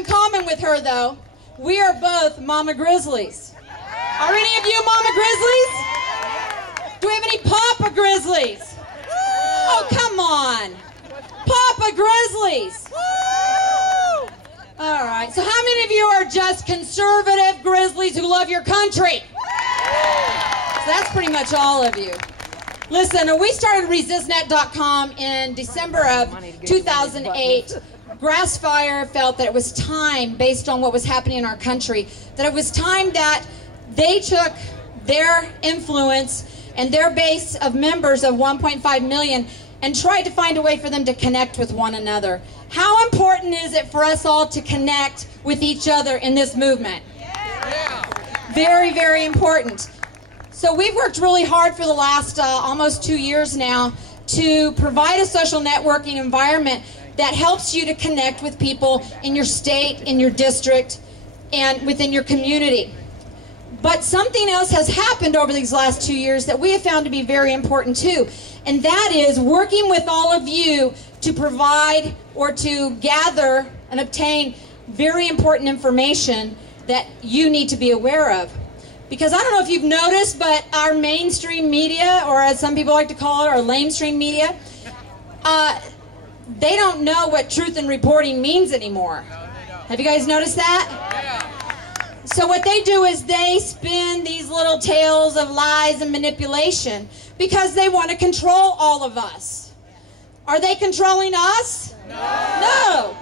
in common with her, though. We are both Mama Grizzlies. Are any of you Mama Grizzlies? Do we have any Papa Grizzlies? Oh, come on. Papa Grizzlies. All right, so how many of you are just conservative Grizzlies who love your country? So that's pretty much all of you. Listen, we started RaeseNet.com in December of 2008. Grassfire felt that it was time, based on what was happening in our country, that it was time that they took their influence and their base of members of 1.5 million and tried to find a way for them to connect with one another. How important is it for us all to connect with each other in this movement? Very, very important. So we've worked really hard for the last almost 2 years now to provide a social networking environment that helps you to connect with people in your state, in your district, and within your community. But something else has happened over these last 2 years that we have found to be very important too, and that is working with all of you to provide or to gather and obtain very important information that you need to be aware of. Because I don't know if you've noticed, but our mainstream media, or as some people like to call it, our lamestream media, they don't know what truth in reporting means anymore. Have you guys noticed that? So what they do is they spin these little tales of lies and manipulation because they want to control all of us. Are they controlling us? No.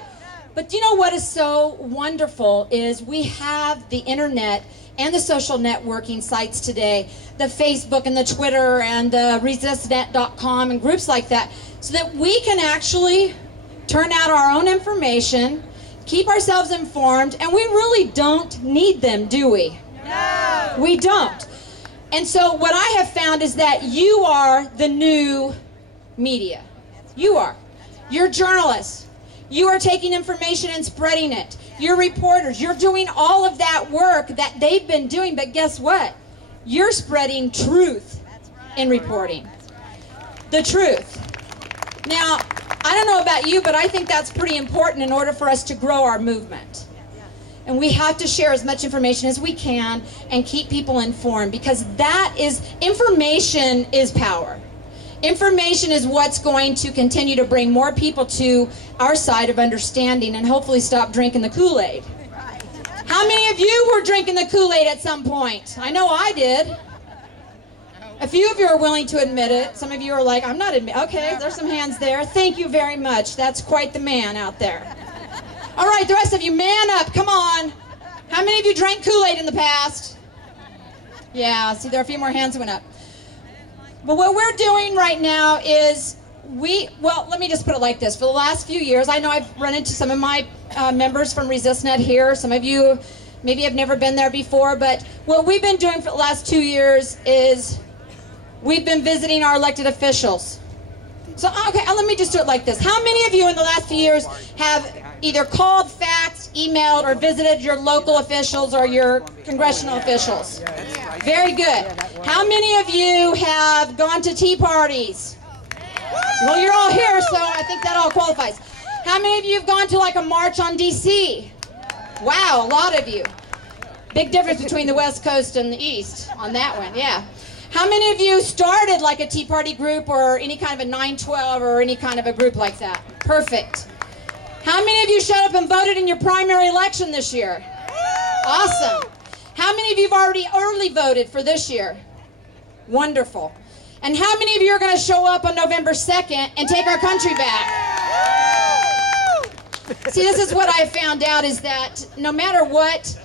But you know what is so wonderful is we have the internet and the social networking sites today, the Facebook and the Twitter and the RaeseNet.com and groups like that, so that we can actually turn out our own information, keep ourselves informed, and we really don't need them, do we? No. We don't. And so what I have found is that you are the new media. You are. You're journalists. You are taking information and spreading it. You're reporters. You're doing all of that work that they've been doing, but guess what? You're spreading truth in reporting. The truth. Now, I don't know about you, but I think that's pretty important in order for us to grow our movement. And we have to share as much information as we can and keep people informed, because that is, information is power. Information is what's going to continue to bring more people to our side of understanding and hopefully stop drinking the Kool-Aid. How many of you were drinking the Kool-Aid at some point? I know I did. A few of you are willing to admit it. Some of you are like, I'm not admitting. Okay, there's some hands there. Thank you very much. That's quite the man out there. All right, the rest of you, man up. Come on. How many of you drank Kool-Aid in the past? Yeah, see, there are a few more hands that went up. But what we're doing right now is well, let me just put it like this. For the last few years, I know I've run into some of my members from RaeseNet here. Some of you maybe have never been there before, but what we've been doing for the last 2 years is we've been visiting our elected officials. So, okay, let me just do it like this. How many of you in the last few years have either called, faxed, emailed, or visited your local officials or your congressional officials? Very good. How many of you have gone to tea parties? Well, you're all here, so I think that all qualifies. How many of you have gone to like a march on D.C.? Wow, a lot of you. Big difference between the West Coast and the East on that one, yeah. How many of you started like a Tea Party group or any kind of a 912 or any kind of a group like that? Perfect. How many of you showed up and voted in your primary election this year? Awesome. How many of you have already early voted for this year? Wonderful. And how many of you are going to show up on November 2nd and take our country back? See, this is what I found out, is that no matter what,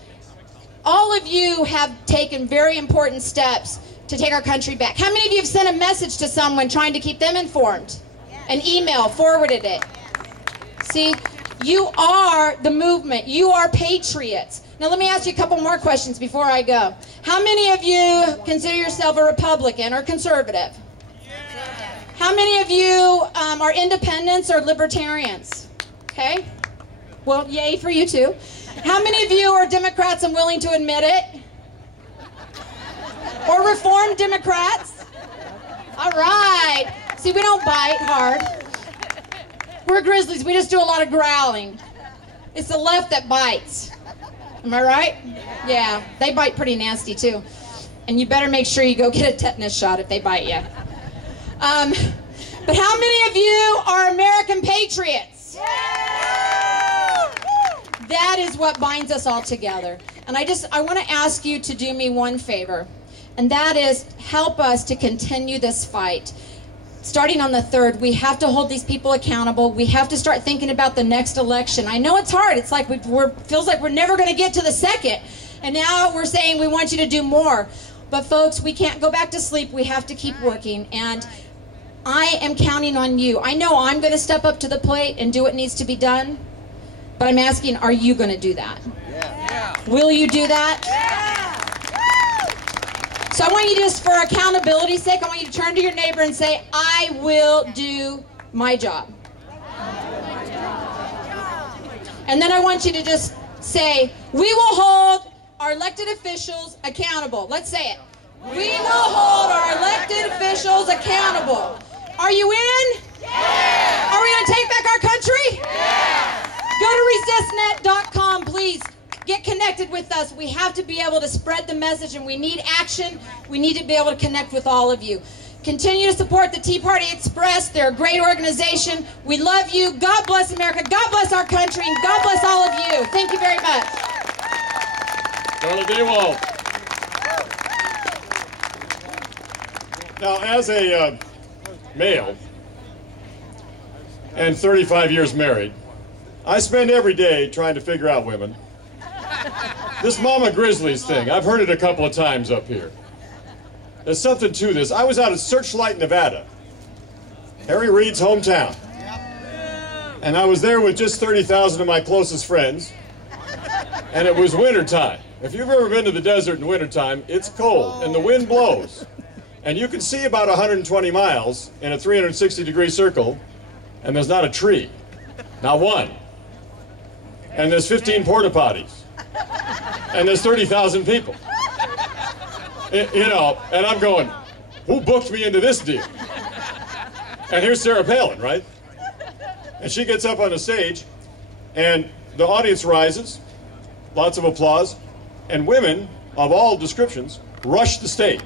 all of you have taken very important steps to take our country back. How many of you have sent a message to someone trying to keep them informed? An email, forwarded it. See, you are the movement. You are patriots. Now let me ask you a couple more questions before I go. How many of you consider yourself a Republican or conservative? How many of you are independents or libertarians? Okay. Well, yay for you too. How many of you are Democrats and willing to admit it? Or Reformed Democrats? All right. See, we don't bite hard. We're Grizzlies. We just do a lot of growling. It's the left that bites. Am I right? Yeah, they bite pretty nasty too. And you better make sure you go get a tetanus shot if they bite you. But how many of you are American patriots? That is what binds us all together. And I want to ask you to do me one favor, and that is help us to continue this fight. Starting on the 3rd, we have to hold these people accountable. We have to start thinking about the next election. I know it's hard. It's like feels like we're never going to get to the 2nd. And now we're saying we want you to do more. But folks, we can't go back to sleep. We have to keep working. And I am counting on you. I know I'm going to step up to the plate and do what needs to be done. But I'm asking, are you going to do that? Yeah. Will you do that? Yeah. So I want you just, for accountability's sake, I want you to turn to your neighbor and say, I will do my job. And then I want you to just say, we will hold our elected officials accountable. Let's say it. We will hold our elected officials accountable. Are you in? Yeah. Are we going to take back our country? Yeah. Go to recessnet.com, please. Get connected with us. We have to be able to spread the message, and we need action. We need to be able to connect with all of you. Continue to support the Tea Party Express. They're a great organization. We love you. God bless America. God bless our country. And God bless all of you. Thank you very much. Darla Dawald. Now, as a male and 35 years married, I spend every day trying to figure out women. This Mama Grizzlies thing, I've heard it a couple of times up here. There's something to this. I was out at Searchlight, Nevada, Harry Reid's hometown. And I was there with just 30,000 of my closest friends. And it was wintertime. If you've ever been to the desert in wintertime, it's cold and the wind blows. And you can see about 120 miles in a 360-degree circle, and there's not a tree. Not one. And there's 15 porta potties. And there's 30,000 people. You know, and I'm going, who booked me into this deal? And here's Sarah Palin, right? And she gets up on the stage, and the audience rises, lots of applause, and women of all descriptions rush the stage.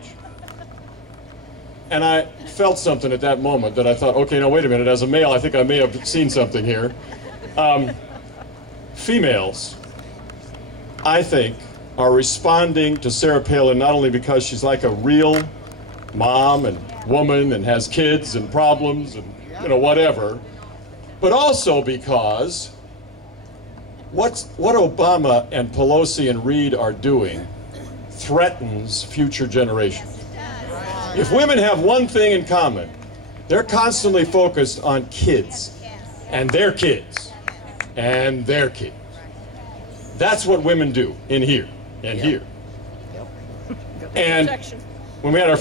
And I felt something at that moment that I thought, okay, now wait a minute, as a male, I think I may have seen something here. Females, I think, are responding to Sarah Palin not only because she's like a real mom and woman and has kids and problems and, you know, whatever, but also because what Obama and Pelosi and Reid are doing threatens future generations. If women have one thing in common, they're constantly focused on kids and their kids and their kids. That's what women do in here and here. And when we had our